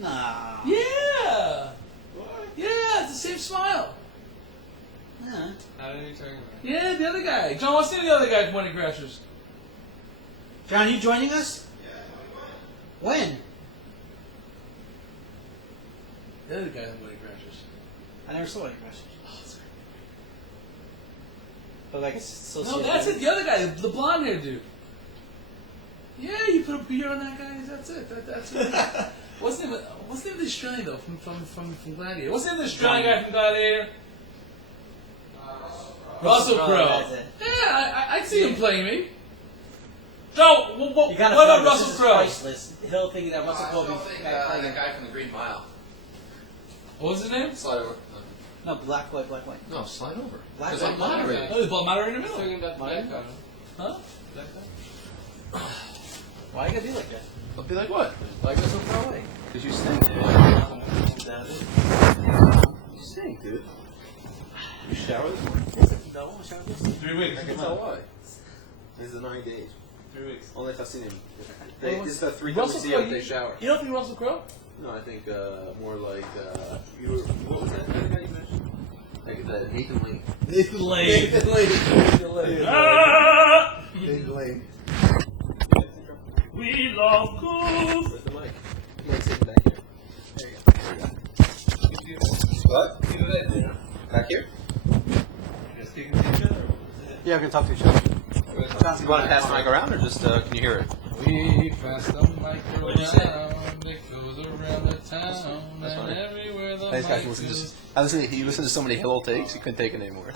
Nah. Yeah. What? Yeah, it's the same smile. Yeah. How are you talking about? Yeah, the other guy. John, what's the name of the other guy when he crashes? John, are you joining us? Yeah. When? The other guy when he crashes. I never saw any questions. But I guess it's still. No, that's it. The other guy, the blonde haired dude. Yeah, you put a beer on that guy. That's it. That's it. What's the name of the Australian though from Gladiator? What's the name of the Australian guy from Gladiator? Russell Crowe. Yeah, I'd see him playing me. So, what about Russell Crowe? He'll think that Russell Crowe. That guy from the Green Mile. What was his name? Slide over. No, black, white. No, slide over. Black, Because white, I'm moderating. Oh, the ball matter in the middle. Talking about the black guy. Huh? Black guy? Why you gotta be like that? I'll be like, what? Like us so far away. Because you stink, dude. You stink, dude. You shower this morning? No, I showered this. 3 weeks. I can tell why. This is 9 days. 3 weeks. Only if I've seen him. This is the 3 Russell times a Crowe, day they shower. You don't think Russell Crowe? No, I think more like what was that other guy you mentioned? Like Nathan Lane. Nathan Lane. Nathan Lane. Ah! Nathan Lane. We love Qoof. Where's the mic? Mike's sitting back here. There you go. What? Back here? Just speaking to each other. Yeah, we can talk to each other. You want to pass the mic around, or just can you hear it? We pass the mic What'd you say? around. It goes around the town That's and funny. everywhere the Nice guy. mic He listened to so many Hillel takes, he couldn't take it anymore.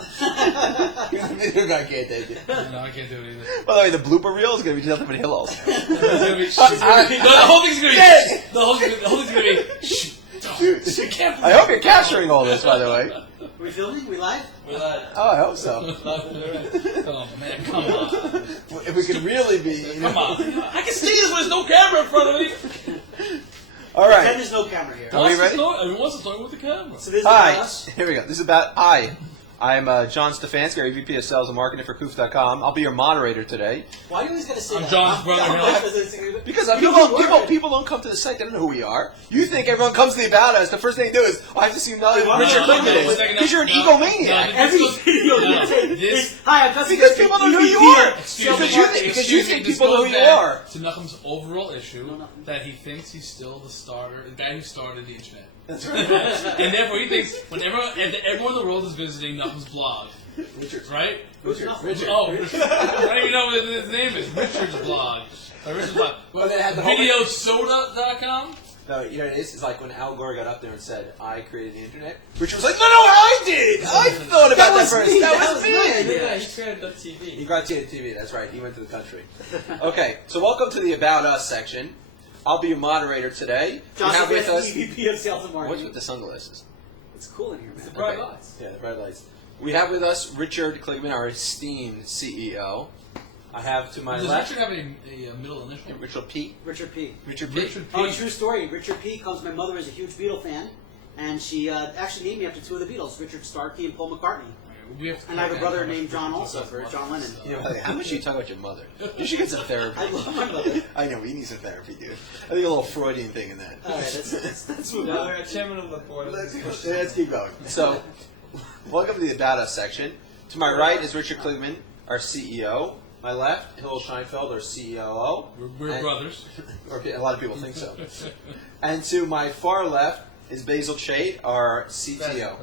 Video guy can't take it. No, I can't do it either. By the way, the blooper reel is going to be nothing but Hillels. It's gonna be, the whole thing's gonna be. The whole thing's gonna be. Shh. You can't. I hope you're capturing all this, by the way. Are we filming? We live? We're live. Oh, I hope so. Oh man, come on. If we could really be, you know. Come on. I can see this when there's no camera in front of me. All right. Pretend there's no camera here. Are we ready? Everyone wants to talk with the camera. So this is Hi. us. Here we go. This is about I. I'm John Stefanski, our VP of Sales and Marketing for Qoof.com. I'll be your moderator today. Why do you always gotta say I'm that? John's brother, Hill. Because You don't work. people don't come to the site, they don't know who we are. You think everyone comes to the About Us, the first thing they do is, oh, I have to see who Richard Clinton is. Because you're an egomaniac. Every video you take is, hi, I'm Dusty. Because people don't know who you are. Because you think people know who you are. To Knuckham's overall issue that he thinks he's still the starter, the guy who started the internet. That's right. And therefore he thinks whenever everyone in the world is visiting Knuckham's blog, Richard. right? Richard. Oh, Richard. I don't even know what his name is. Richard's blog. Richard's blog. Well, they had the whole- Videosoda.com? No, you know what it is? It's like when Al Gore got up there and said, I created the internet. Richard was like, no, I did! I thought about that first. That was me! Yeah, he created TV. He got TV, that's right. He went to the country. Okay, so welcome to the About Us section. I'll be your moderator today. John We have with us... EVP of Sales and What's Marketing. with the sunglasses? It's cool in here, man. The bright Okay. lights. Yeah, the bright lights. We have with us Richard Kligman, our esteemed CEO. I have to my Does left... Richard have a middle initial? Richard P. Richard P. Richard P. Richard P. Oh, true story. Richard P. comes. My mother is a huge Beatle fan, and she actually named me after two of the Beatles, Richard Starkey and Paul McCartney. And I have a brother named John also, for John Lennon. You know, how much you talk about your mother? You should get some therapy. I love my mother. I know, we need some therapy, dude. I think a little Freudian thing in that. All right, let's move Now on. we're at chairman of the board. Let's keep going. So, welcome to the About Us section. To my right is Richard Kligman, our CEO. My left, Hillel Scheinfeld, our COO. We're brothers. Or a lot of people think so. And to my far left is Basil Chait, our CTO.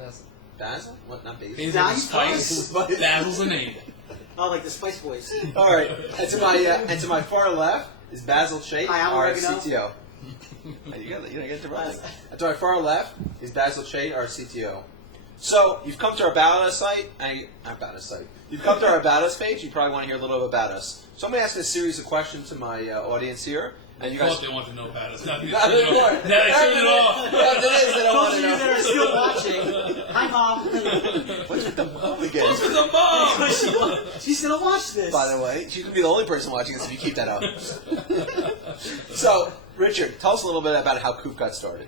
Basil? What? Not Basil. Basil's Nice. Spice. Basil's a name. Oh, like the Spice Boys. All right. And to my far left is Basil Chait, Hi, I'm our Oregano. CTO. You gotta get to running. And to my far left is Basil Chait, our CTO. So you've come to our About Us site. You've come to our About Us page. You probably want to hear a little bit about us. So I'm going to ask a series of questions to my audience here, and you I guys. thought they want to know about us. Now they Not turn it anymore. off. Now they turn it off. Yeah, it is. They don't want Those to of you that know. are still watching, hi, Mom. What's with the mom again? What's with the mom? She's going to watch this. By the way, you could be the only person watching this if you keep that up. So, Richard, tell us a little bit about how Qoof got started.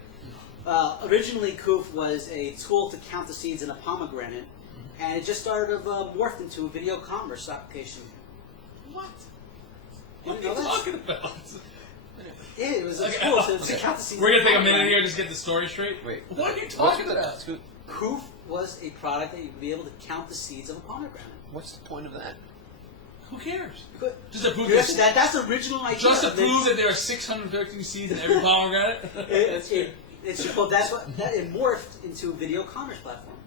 Originally, Qoof was a tool to count the seeds in a pomegranate, and it just started morphed into a video commerce application. What? You What didn't are you know that? talking about? It was cool to count the seeds. We're gonna take a minute here just get the story straight. Wait. What are you talking about? Qoof was a product that you'd be able to count the seeds of a pomegranate. What's the point of that? Who cares? Because Just to prove that's the original idea. Just to prove that there are 613 seeds in every pomegranate. It morphed into a video commerce platform.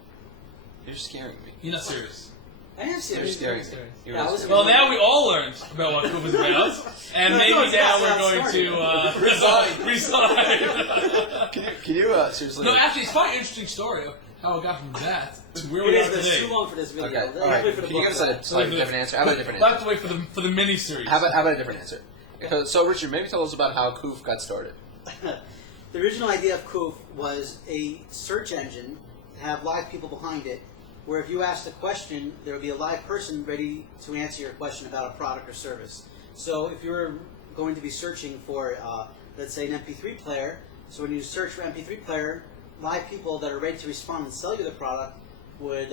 You're scaring me. You're not serious. I am You're serious. scaring me. You're Yeah, really I was- scaring Well, me. now we all learned about what Qoof is about, and maybe it's now not we're that going story. to resign. Can you seriously? No, actually, it's quite an interesting story of how it got from that to where we It are is today. too long for this video. Okay. Let's All right. wait for the Can you book give us a slightly different answer? How about a different We'll have answer? to wait for the mini series. How about a different answer? So, Richard, maybe tell us about how Qoof got started. The original idea of Qoof was a search engine to have live people behind it, where if you asked a question, there would be a live person ready to answer your question about a product or service. So if you're going to be searching for, let's say, an MP3 player, so when you search for MP3 player, live people that are ready to respond and sell you the product would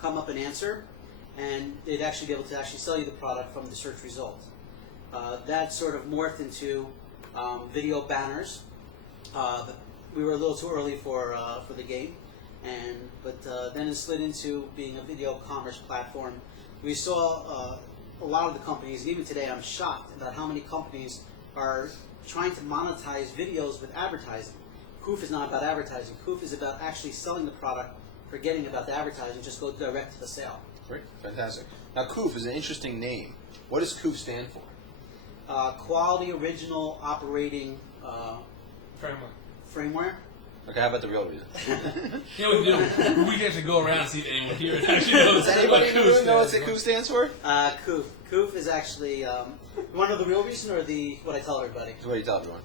come up and answer, and they'd actually be able to actually sell you the product from the search result. That sort of morphed into video banners. We were a little too early for the game, but then it slid into being a video commerce platform. We saw a lot of the companies, and even today I'm shocked about how many companies are trying to monetize videos with advertising. Qoof is not about advertising. Qoof is about actually selling the product, forgetting about the advertising, just go direct to the sale. Great, fantastic. Now, Qoof is an interesting name. What does Qoof stand for? Quality Original Operating Framework. Okay, how about the real reason? You know what we do? We get to go around and see if anyone here actually knows Does anybody what Qoof know what stands Qoof stands for? Qoof. Qoof is actually, you want to know the real reason or what I tell everybody? So what do you tell everyone?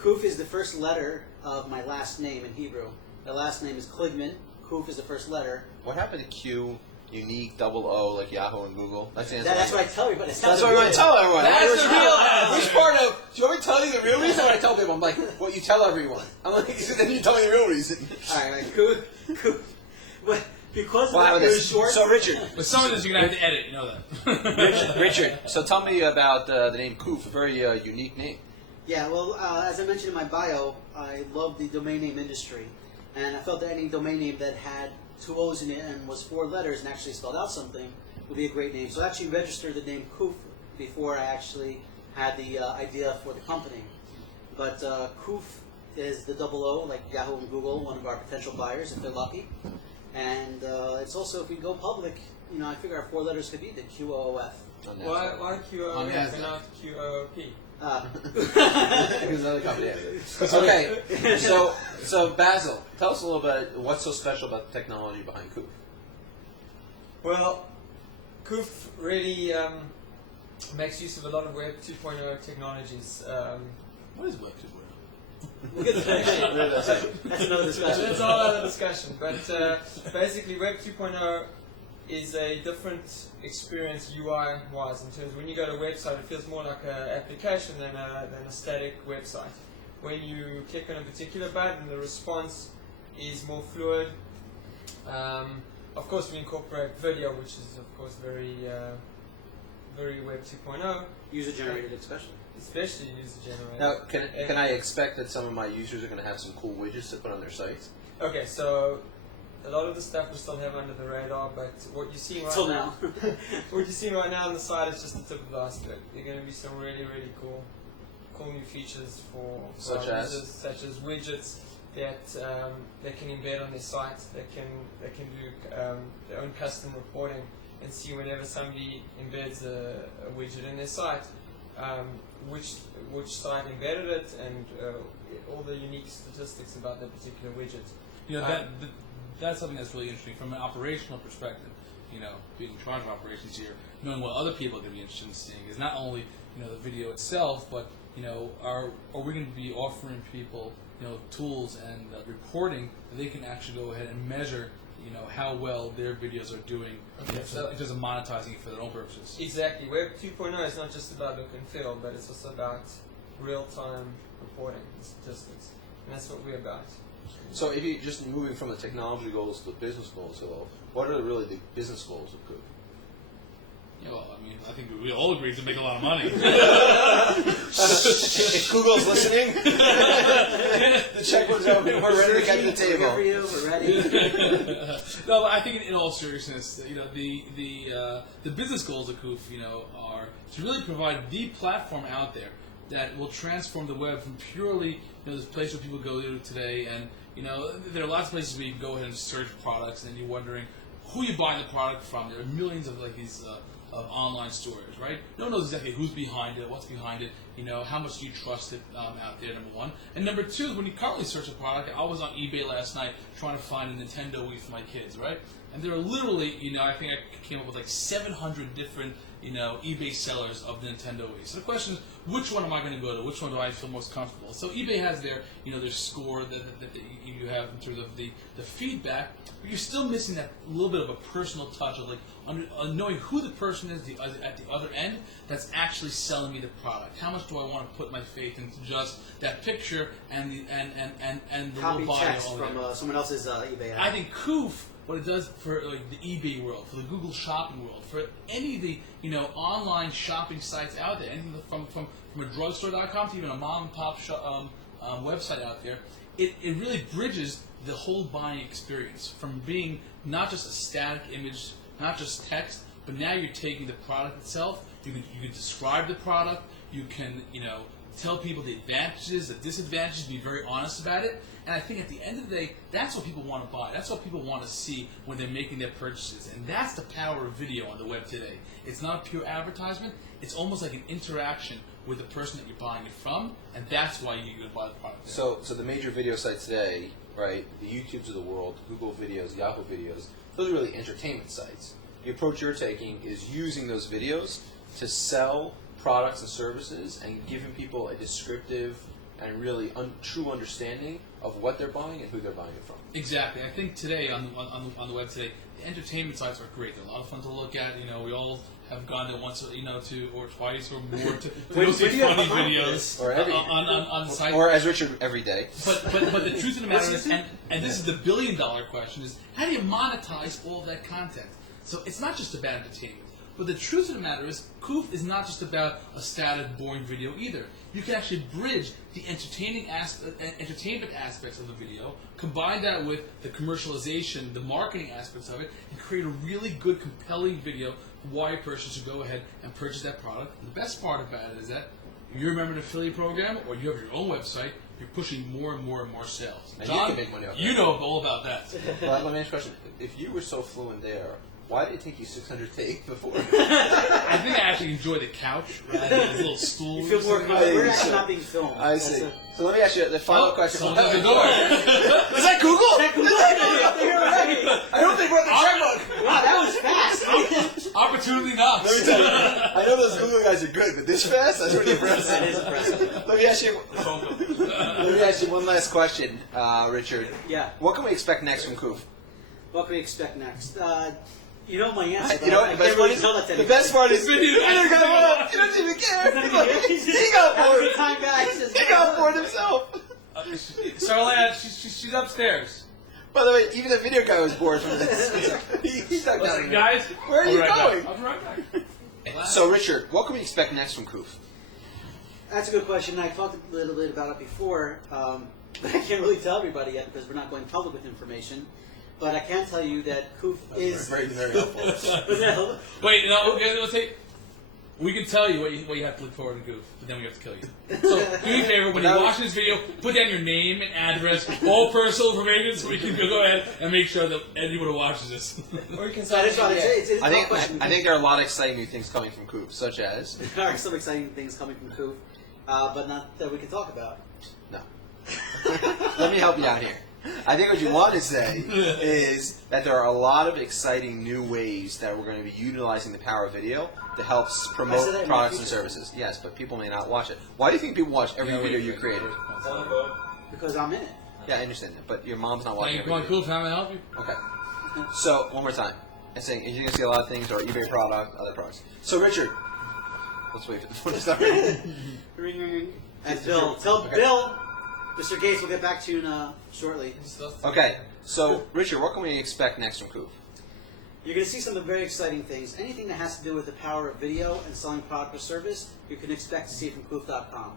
Qoof is the first letter of my last name in Hebrew. My last name is Kligman. Qoof is the first letter. What happened to Q, unique, double O, like Yahoo and Google? That's the answer. That's what I tell everybody. That's what we want to tell everyone. That's the real answer. Which part of? Do you want me to tell you the real reason? Or I tell people, I'm like, what you tell everyone. I'm like, then you tell me the real reason. All right, Qoof. But because Well, how about it was this? short. So, Richard. But some of this you're going to have to edit, you know that. Richard, so tell me about the name Qoof, a very unique name. Yeah, well, as I mentioned in my bio, I love the domain name industry. And I felt that any domain name that had 2 O's in it and was 4 letters and actually spelled out something would be a great name. So I actually registered the name Qoof before I actually had the idea for the company. But Qoof is the double O, like Yahoo and Google, one of our potential buyers if they're lucky. And it's also, if we go public, you know, I figure our 4 letters could be the QOOF. Why QOF and not QOP? Because another company. Okay, so Basil, tell us a little bit what's so special about the technology behind Qoof. Well, Qoof really makes use of a lot of Web 2.0 technologies. What is Web 2.0? That's another discussion. That's a whole other discussion. But basically, Web 2.0 is a different experience UI-wise in terms of when you go to a website, it feels more like an application than a static website. When you click on a particular button, the response is more fluid. Of course, we incorporate video, which is of course very Web 2.0. User-generated especially. Especially user-generated. Now, can I expect that some of my users are going to have some cool widgets to put on their sites? Okay, so a lot of the stuff we still have under the radar, but what you see right Till now, what you see right now on the site is just the tip of the iceberg. There are going to be some really, really cool new features for Such our as? users, such as widgets that they can embed on their site. They can do their own custom reporting and see whenever somebody embeds a widget in their site, which site embedded it, and all the unique statistics about that particular widget. You know, that's something that's really interesting from an operational perspective. You know, being in charge of operations here, knowing what other people are going to be interested in seeing is not only, you know, the video itself, but, you know, are we going to be offering people, you know, tools and reporting that they can actually go ahead and measure, you know, how well their videos are doing, Okay, so in terms of monetizing it for their own purposes. Exactly. Web 2.0 is not just about look and feel, but it's also about real-time reporting and statistics, and that's what we're about. So if you just moving from the technology goals to the business goals, so what are really the business goals of Qoof? Yeah, well, I mean, I think we all agree to make a lot of money. If Google's listening, the checkbook's open. We're ready to get to the table. We're ready. No, but I think in all seriousness, the business goals of Qoof, are to really provide the platform out there that will transform the web from purely, this place where people go to today, and there are lots of places where you can go ahead and search products, and you're wondering who you're buying the product from. There are millions of these online stores, right? No one knows exactly who's behind it, what's behind it, how much do you trust it out there, number one. And number two, when you currently search a product, I was on eBay last night trying to find a Nintendo Wii for my kids, right? And there are literally, I think I came up with 700 different, eBay sellers of the Nintendo Wii. So the question is, which one am I going to go to? Which one do I feel most comfortable? So eBay has their score that you have in terms of the feedback, but you're still missing that little bit of a personal touch of knowing who the person is at the other end that's actually selling me the product. How much do I want to put my faith into just that picture and the Copy little bio text over from there? someone else's eBay ad. I think Qoof, what it does for the eBay world, for the Google shopping world, for any of the online shopping sites out there, anything from a drugstore.com to even a mom and pop website out there, it really bridges the whole buying experience from being not just a static image, not just text, but now you're taking the product itself. You can describe the product. You can tell people the advantages, the disadvantages, be very honest about it. And I think at the end of the day, that's what people want to buy. That's what people want to see when they're making their purchases. And that's the power of video on the web today. It's not a pure advertisement. It's almost like an interaction with the person that you're buying it from, and that's why you're going to buy the product. So the major video sites today, right, the YouTubes of the world, Google videos, Yahoo videos, those are really entertainment sites. The approach you're taking is using those videos to sell products and services and giving people a descriptive and really true understanding of what they're buying and who they're buying it from. Exactly. I think today on the web today, the entertainment sites are great. They're a lot of fun to look at. We all have gone there once, or twice or more to go see funny videos on the site. Or as Richard, every day. But the truth of the matter is, and this is the billion-dollar question, is how do you monetize all that content? So it's not just about entertainment. But the truth of the matter is, Qoof is not just about a static, boring video either. You can actually bridge the entertainment aspects of the video, combine that with the commercialization, the marketing aspects of it, and create a really good, compelling video for why a person should go ahead and purchase that product. And the best part about it is that you're a member of an affiliate program, or you have your own website, you're pushing more and more and more sales. And John, you can make money off that. You know all about that. Well, let me ask you a question. If you were so fluent there, why did it take you 600 takes before? I think I actually enjoy the couch rather than the little stool. You feel more comfortable. We're actually not being filmed. I see. So let me ask you the final question. Someone at the door. Is that Google? I don't think we're at the checkbook. Wow, that was fast. Opportunity knocks. Let me tell you, I know those Google guys are good, but this fast? That's pretty impressive. That is impressive. Let me ask you one last question, Richard. Yeah. What can we expect next from Qoof? What can we expect next? You know my answer. You know I what? can't really tell that to The best part is the video guy went up. He doesn't even care. He got bored. Time, guys. He got bored himself. Starlana, she's upstairs. By the way, even the video guy was bored from this. He's not Listen, done. guys, Where are you going? I'll be right back. So, Richard, what can we expect next from Qoof? That's a good question. I talked a little bit about it before, but I can't really tell everybody yet because we're not going public with information. But I can tell you that Qoof is very, very helpful. Wait, no, okay, let's take. We can tell you what you have to look forward to Qoof, but then we have to kill you. So, do me a favor, when you're watching this video, put down your name and address, all personal information, so we can go ahead and make sure that anyone who watches this. Or you can So it's I think there are a lot of exciting new things coming from Qoof, such as... There are some exciting things coming from Qoof, but not that we can talk about. No. Let me help you out here. I think what you want to say is that there are a lot of exciting new ways that we're going to be utilizing the power of video to help promote products and services. Yes, but people may not watch it. Why do you think people watch every video you created? Because I'm in it. Yeah, I understand that, but your mom's not watching Hey, every come on, video. Qoof, how may I help you? Okay. So, one more time. I'm saying you're going to see a lot of things, or eBay product, other products. So, Richard, let's wait for the phone to start ringing. Ring, ring, ring. And Bill, tell Bill, Mr. Gates will get back to you shortly. Okay, so, Richard, what can we expect next from Qoof? You're going to see some of the very exciting things. Anything that has to do with the power of video and selling product or service, you can expect to see from Qoof.com.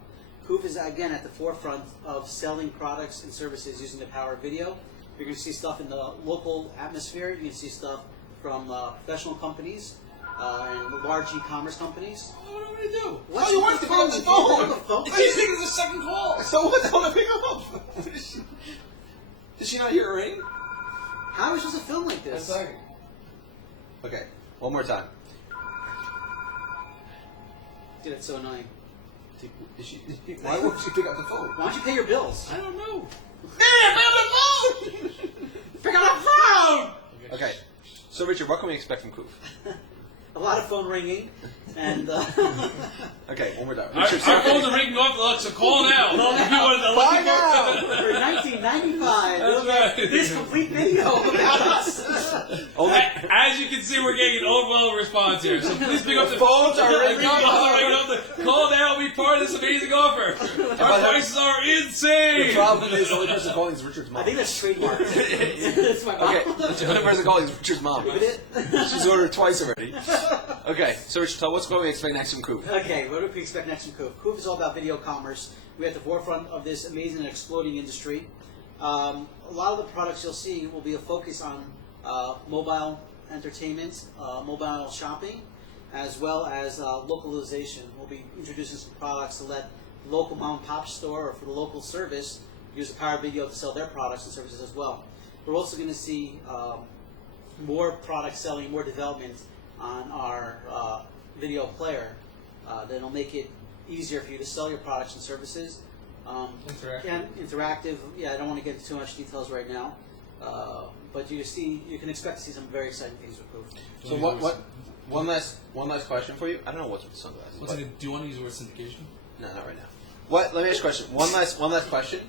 Qoof is, again, at the forefront of selling products and services using the power of video. You're going to see stuff in the local atmosphere. You're going to see stuff from professional companies and large e-commerce companies. What do I want to do? What you want to pick up the phone? It's easy as a second call. So what the hell did I pick him up? Did she not hear a ring? How are we supposed to film like this? Okay, one more time. Dude, it's so annoying. Why won't she pick up the phone? Why don't you pay your bills? I don't know. Pick up the phone! Okay, so Richard, what can we expect from Qoof? A lot of phone ringing, and Okay, one more time. Our phones are ringing off, so call now. Buy now! for 1995, That's look at right. this complete video about us. As you can see, we're getting an overwhelming response here. So please pick up the Phones are ringing Call off. now, be part of this amazing offer. Our prices are The insane. problem is the only person calling is Richard's I mom. think that's trademarked. It's my mom. Okay, the only person calling is Richard's mom. She's ordered twice already. Okay, so Richard, tell what's going to expect next from Qoof. Okay, what do we expect next from Qoof? Qoof is all about video commerce. We're at the forefront of this amazing and exploding industry. A lot of the products you'll see will be a focus on mobile entertainment, mobile shopping, as well as localization. We'll be introducing some products to let the local mom and pop store or for the local service use the power of video to sell their products and services as well. We're also going to see more product selling, more development on our video player that'll make it easier for you to sell your products and services. Interactive. Yeah, I don't want to get into too much details right now, but you can expect to see some very exciting things with Qoof. So one last question for you. I don't know what's with the sunglasses. Do you want to use the word syndication? No, not right now. Let me ask you a question. One last question,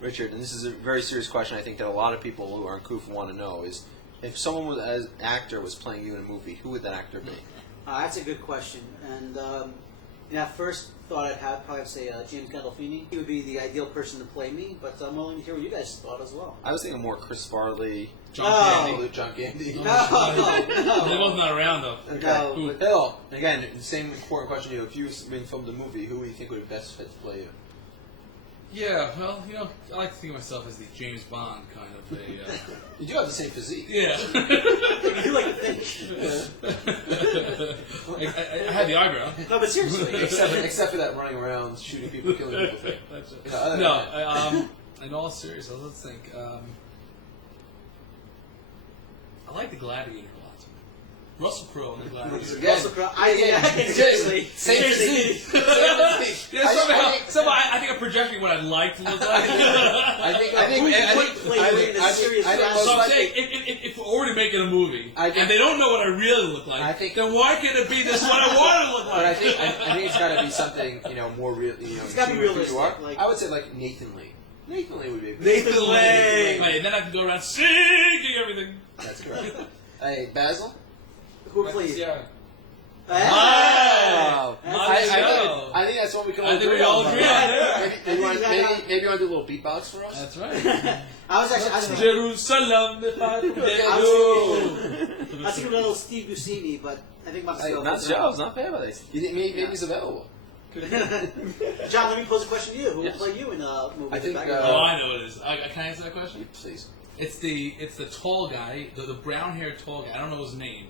Richard, and this is a very serious question. I think that a lot of people who are in Qoof want to know is if someone as an actor was playing you in a movie, who would that actor be? That's a good question, and first thought I'd probably have to say James Gandolfini. He would be the ideal person to play me, but I'm willing to hear what you guys thought as well. I was thinking more Chris Farley, John Candy. John Candy. No. They're both not around though. Okay. No. But Hill, again, the same important question to you. If you've been filmed a movie, who would you think would best fit to play you? Yeah, well, I like to think of myself as the James Bond kind of a. You do have the same physique. Yeah. You like to think. I had the eyebrow. No, but seriously. Except for that running around, shooting people, killing people thing. That's it. Yeah, other than No, that. in all seriousness, let's think. I like the Gladiator a lot. Russell Crowe and the Gladiator. Russell Crowe. Seriously. Same physique. Yeah, I think I'm projecting what I'd like to look like. I think So I'm saying, if we're already making a movie and they don't know what I really look like, then why can't it be this what I want to look like? But I think it's got to be something more real. It's got to be realistic. I would say like Nathan Lee. Nathan Lee would be. Nathan Lee. Right, and then I can go around singing everything. That's correct. Hey, Basil. Who plays? Wow! I I think that's what we can all I think we all agree on that. Maybe you want to do a little beatbox for us? That's right. I was thinking Jerusalem, if I a little Steve Buscemi, but I think myself. Not Joe's, not bad, but you think maybe he's available. John, let me pose a question to you. Who will play you in a movie? I think. I know what it is. Can I answer that question? Please. It's the tall guy, the brown haired tall guy. I don't know his name.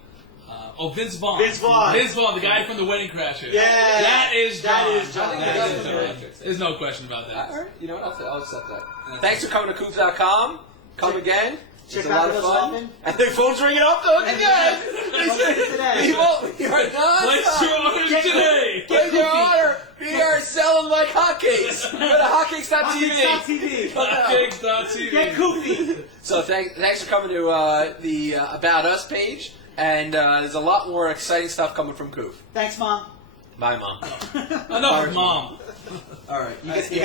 Vince Vaughn. Vince Vaughn. Vince Vaughn, the guy from The Wedding Crashers. Yeah. That is John. That is John. That is John. There's no question about that. All right. You know what? I'll accept that. Thanks for coming to Qoof.com. Come again. Check It's a lot out of us fun. often. And the phone's ringing up though again. Today. We are not. Place your order today. Get your order. We are selling like hotcakes. Go to hotcakes.tv. Hotcakes.tv. Get goofy. So thanks for coming to the About Us page. And there's a lot more exciting stuff coming from Qoof. Thanks, Mom. Bye, Mom. Enough, Mom. All right. You